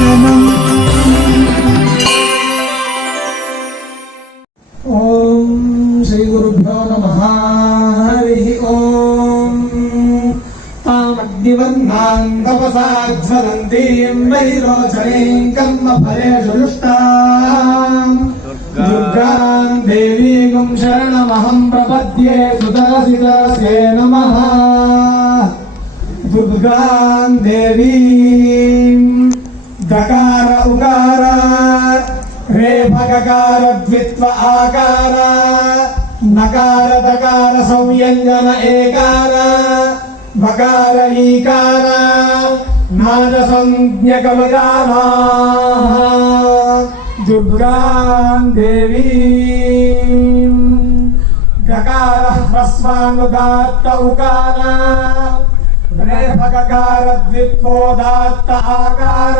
దర్శనం ఓం శ్రీ గురుభ్యో నమ. హరి ఓం. తామగ్నివర్ణాం తపసాజ్వలంతీం కర్మ ఫలేషు रेफकार द्वित्व आकार नकार दकार संयञ्जन एकार वकार ईकार नाद संज्ञकमकाराः दुर्गाम् देवीम् गकारः ह्रस्वानुदात्त उकार रेफकार द्वित्वोदात्त आकार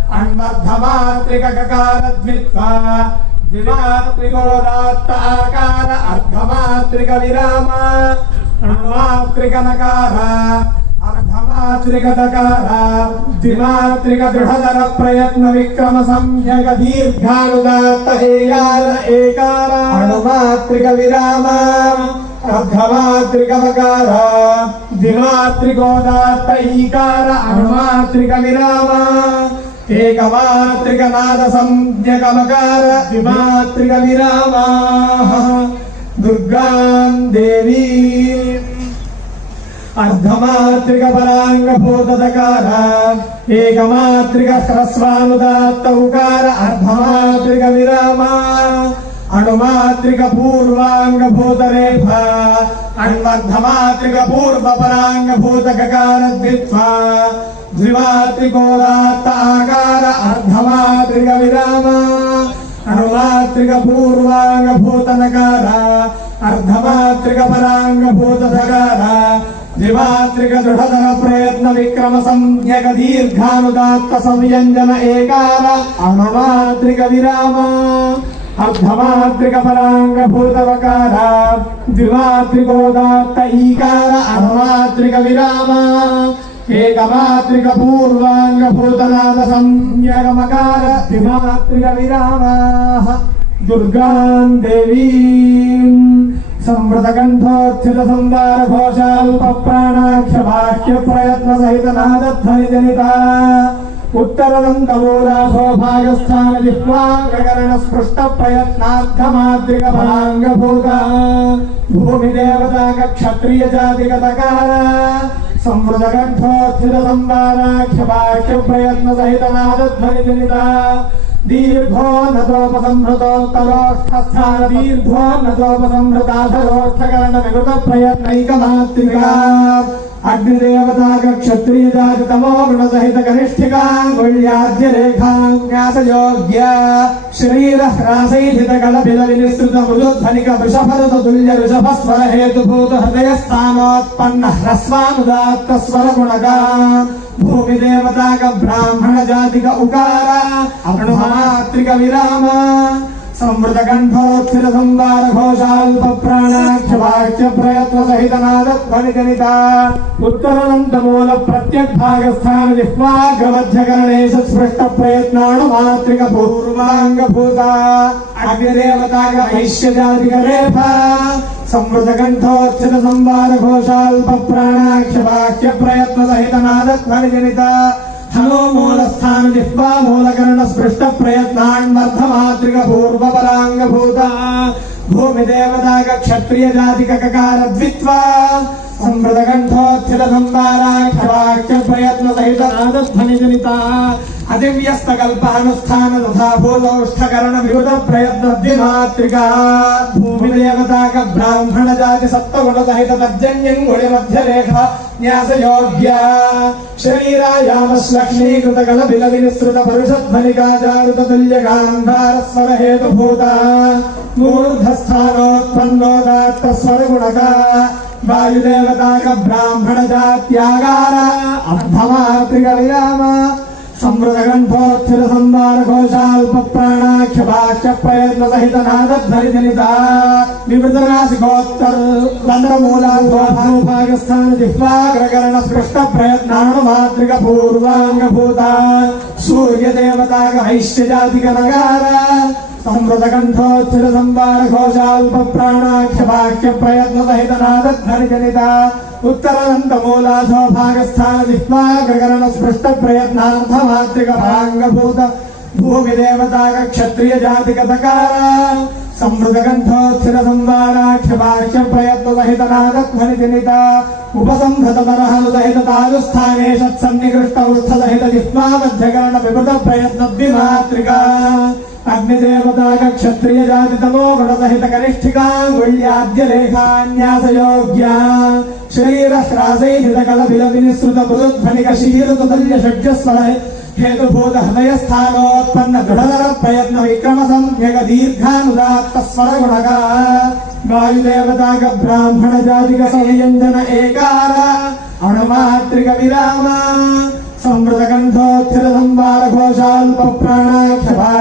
अण्वर्धमात्रिक ककार द्वित्वा द्विमात्रिकोदात्त आकार अर्धमात्रिक विराम अणुमात्रिक नकार अर्धमात्रिक दकार द्विमात्रिक दृढदर प्रयत्न विक्रम संज्ञक दीर्घानुदात्त एकार एकार अणुमात्रिक विराम अर्धमात्रिक मकार द्विमात्रिकोदात्त ईकार अणुमात्रिक विराम एकमात्रिक नाद संज्ञकमकार द्विमात्रिक विरामाः दुर्गाम् देवीम् अर्धमात्रिक पराङ्गभूतदकार एकमात्रिक ह्रस्वानुदात्त उकार अर्धमात्रिक विराम अणुमात्रिक पूर्वाङ्गभूतरेफ अण्वर्धमात्रिक पूर्वपराङ्गभूत ककार द्वित्वा द्विमात्रिकोदात्त आकार अर्धमात्रिक ద్విమాత్రికోదాత్తాకార అర్ధమాత్రిక విరామ అనుమాత్రిక పూర్వాంగ భూతనకార అర్ధమాత్రిక పరాంగ భూతధకార ద్విమాత్రిక దృఢధన ప్రయత్న విక్రమ సంజ్ఞక దీర్ఘానుదాత్త సంయంజన ఏకార అనుమాత్రిక విరామ అర్ధమాత్రిక పరాంగ భూతవకార ద్విమాత్రికోదాత్త ఈకార అనుమాత్రిక విరామ ఏకమాత్రిక పూర్వాంగ భూతనాద సంజ్ఞగమకార త్రిమాత్రిక విరామా దుర్గాం దేవీం సంవృత కంఠోత్సిత సంవార ఘోషాల్ప ప్రాణాక్ష బాహ్య ప్రయత్న సహిత నాదధ్వని జనిత ఉత్తరదంతమూలా సౌభాగస్థాన జిహ్వాంగకరణ స్పృష్ట ప్రయత్నార్థమాద్రిక ఫలాంగభూత భూమి దేవతాక క్షత్రియ జాతిగతకార సంవృతగర్భోస్థిత సందానాఖ్యపాఠ్య ప్రయత్న సహిత నాదధ్వని జనిత దీర్ఘో నదోపసంహృతోత్తరోష్ఠస్థాన దీర్ఘో నదోపసంహృతాధరోష్ఠకరణ వికృత అగ్నిదేవతాక క్షత్రియదాతి తమో గుణ సహిత గరిష్ఠికాంగుళ్యాద్య రేఖాంగ్యాసయోగ్య శరీర హ్రాసైధిత కళపిల వినిసృత మృదుధ్వనిక వృషభరుత తుల్య వృషభస్వర హేతుభూత హృదయస్థానోత్పన్న హ్రస్వానుదాత్త స్వర గుణగా భూమి దేవతాక బ్రాహ్మణ జాతిక ఉకార అణుమాత్రిక విరామ अणुमात्रिक विराम संवृत कंठोत्थित संवार घोषाल्प प्राणाख्य वाक्य प्रयत्न सहित नाद ध्वनि जनिता उत्तरनंत मूल प्रत्यक भाग स्थान जिह्वाग्रमध्य गणेश स्पृष्ट प्रयत्नाणुमात्रिक पूर्वांग भूता अग्निदेवता का वैश्य जाति का रेफा संवृत कंठोत्थित संवार घोषाल्प प्राणाख्य वाक्य प्रयत्न सहित नाद ध्वनि जनिता हनो मूलस्थान जिह्वा मूलकर्ण स्पृष्ट प्रयत्नान्मर्थमात्रिक पूर्व परांग भूता भूमि देवता का क्षत्रिय जाति का ककार द्वित्वा संवृत कंठोत्थित అదివ్యస్తకల్పానుష్ఠాన తథా భూతౌష్ఠకరణ విహుత ప్రయత్నద్విమాత్రికా భూమి దేవతాక బ్రాహ్మణ జాతి సప్తగుణ సహిత తజ్జన్యం గుడి మధ్యరేఖ న్యాసయోగ్య శరీరాయామశ్లక్ష్మీకృత గల బిల వినిసృత పరుషధ్వనికాచారుత తుల్య గాంధార స్వర హేతుభూత మూర్ధస్థానోత్పన్నోదాత్త స్వర గుణక వాయుదేవతాక బ్రాహ్మణ జాత్యాగార అర్థమాత్రిక విరామ సమృతగంఠోచ్చర సంవార ఘోషాల్ప ప్రాణాక్ష వాక్య ప్రయత్న స్పృష్ట మూలాధో భాగస్థాన జిహ్వాగ్రకరణ స్పృష్ట ప్రయత్నార్థ మాతృక భాంగభూత భూమి దేవతాగ క్షత్రియ జాతిక తకార సమృత కంఠోచ్చర సంవారాక్ష వాక్య ప్రయత్న సహిత నాదధ్వని జనిత ఉపసంహృత తరహలు సహిత తాలుస్థానే సత్సన్నికృష్ట ఉష్ఠ సహిత జిహ్వా మధ్యకరణ విభృత ప్రయత్న ద్విమాత్రిక అగ్నిదేవతాక క్షత్రియ జాతి తమో గుణ సహిత కనిష్ఠికాంగుళ్యాద్య రేఖాన్యాసయోగ్య శరీర హ్రాసైహిత కల బిల వినిసృత మృదుధ్వనిక షడ్జస్వర హేతుభూత హృదయ స్థానోత్పన్న దృఢతర ప్రయత్న విక్రమ సంజ్ఞక దీర్ఘానుదాత్త స్వర గుణక వాయుదేవతాక బ్రాహ్మణ జాతిక సంయంజన ఏకార అణుమాత్రిక విరామ సంవృత కంఠోచ్చర సంవార ఘోషాల్ప ప్రాణాక్ష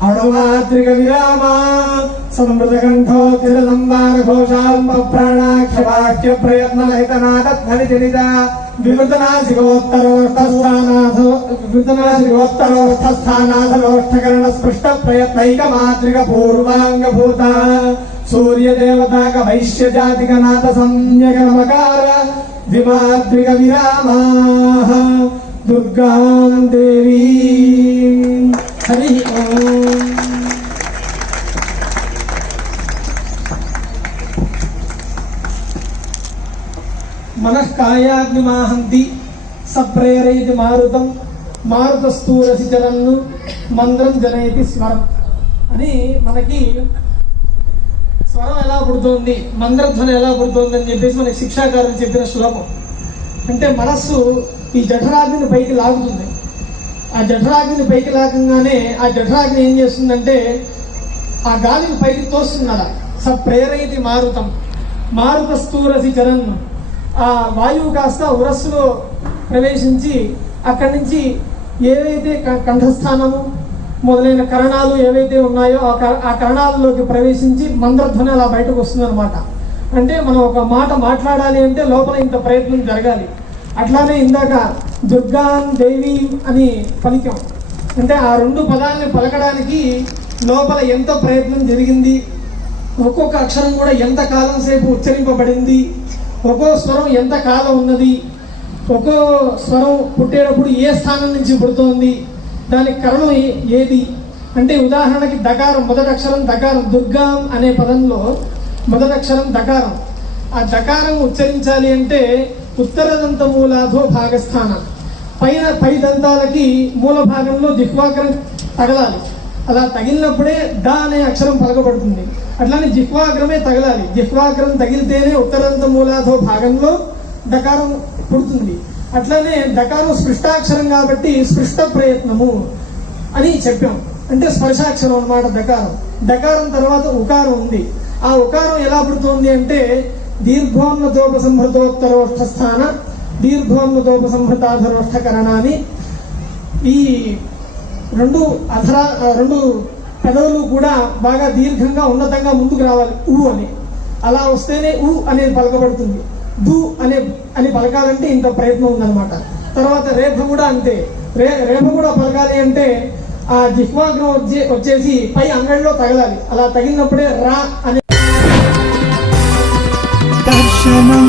మకార సమృత కంఠోచ్చర సంవారాక్ష భాష్య ప్రయత్న సహిత నారధ్వని జనిత అణుమాత్రిక విరామ వివృతనాశికోత్తరోష్ఠస్థానాథ వివృతనాశికోత్తరోష్ఠస్థానాథలోష్ఠకరణ స్పృష్ట ప్రయత్నైక మాత్రిక పూర్వాంగభూత సూర్య దేవతాక వైశ్య జాతిక నాథ సంజ్ఞకమకార ద్విమాత్రిక విరామా దుర్గాం దేవీ హరి ఓం మనఃకాయాగ్నిమాహంతి సప్రేరయతి మారుతం మారుతస్థూరసి జలన్ను మంత్రం జనయతి స్వరం. అని మనకి స్వరం ఎలా పుడుతుంది మంత్రధ్వని ఎలా పుడుతుంది అని చెప్పేసి మనకి శిక్షాకారులు చెప్పిన శ్లోకం. అంటే మనస్సు ఈ జఠరాగ్ని పైకి లాగుతుంది. ఆ జఠరాగ్ని పైకి లాగంగానే ఆ జఠరాగ్ని ఏం చేస్తుందంటే ఆ గాలిని పైకి తోస్తుందట. స ప్రేరయతి మారుతం మారుత స్థూరసి చరణ్ ఆ వాయువు కాస్త ఉరస్సులో ప్రవేశించి అక్కడి నుంచి ఏవైతే క- కంఠస్థానము మొదలైన కరణాలు ఏవైతే ఉన్నాయో ఆ క- ఆ కరణాలలోకి ప్రవేశించి మంద్రధ్వని అలా బయటకు వస్తుందన్నమాట. అంటే మనం ఒక మాట మాట్లాడాలి అంటే లోపల ఇంత ప్రయత్నం జరగాలి. అట్లానే ఇందాక దుర్గాన్ దేవి అని పలికాం. అంటే ఆ రెండు పదాలని పలకడానికి లోపల ఎంత ప్రయత్నం జరిగింది. ఒక్కొక్క అక్షరం కూడా ఎంత కాలం సేపు ఉచ్చరింపబడింది. ఒక్కో స్వరం ఎంత కాలం ఉన్నది? ఒక్కో స్వరం పుట్టేటప్పుడు ఏ స్థానం నుంచి పుడుతోంది? దానికి కరణం ఏది? అంటే ఉదాహరణకి దకారం మొదటి అక్షరం దకారం దుర్గాం అనే పదంలో మొదటి అక్షరం దకారం. ఆ దకారం ఉచ్చరించాలి అంటే ఉత్తరదంత మూలాధో భాగస్థానం. పైన పై దంతాలకి మూల భాగంలో దిక్వాకరం తగలాలి. అలా తగిలినప్పుడే ద అనే అక్షరం పలకబడుతుంది. అట్లానే జిహ్వాగ్రమే తగలాలి. జిహ్వాగ్రం తగిలితేనే ఉత్తరంత మూలాధో భాగంలో డకారం పుడుతుంది. అట్లానే డకారం స్పృష్టాక్షరం కాబట్టి స్పృష్ట ప్రయత్నము అని చెప్పాం. అంటే స్పర్శాక్షరం అన్నమాట డకారం. డకారం తర్వాత ఉకారం ఉంది. ఆ ఉకారం ఎలా పుడుతోంది అంటే దీర్ఘోన్నతోపసంహృతోత్తరోష్ఠ స్థాన దీర్ఘోన్నతోపసంహృతాధరోష్ఠకరణాన్ని ఈ రెండు అధరా రెండు పెదవులు కూడా బాగా దీర్ఘంగా ఉన్నతంగా ముందుకు రావాలి. ఊ అని. అలా వస్తేనే ఊ అనేది పలకబడుతుంది. దు అనే అని పలకాలంటే ఇంత ప్రయత్నం ఉందన్నమాట. తర్వాత రేఖ కూడా అంతే. రే రేఖ కూడా పలకాలి అంటే ఆ జిహ్వాగ్రం వచ్చే వచ్చేసి పై అంగడిలో తగలాలి. అలా తగిలినప్పుడే రా అనే దర్శనం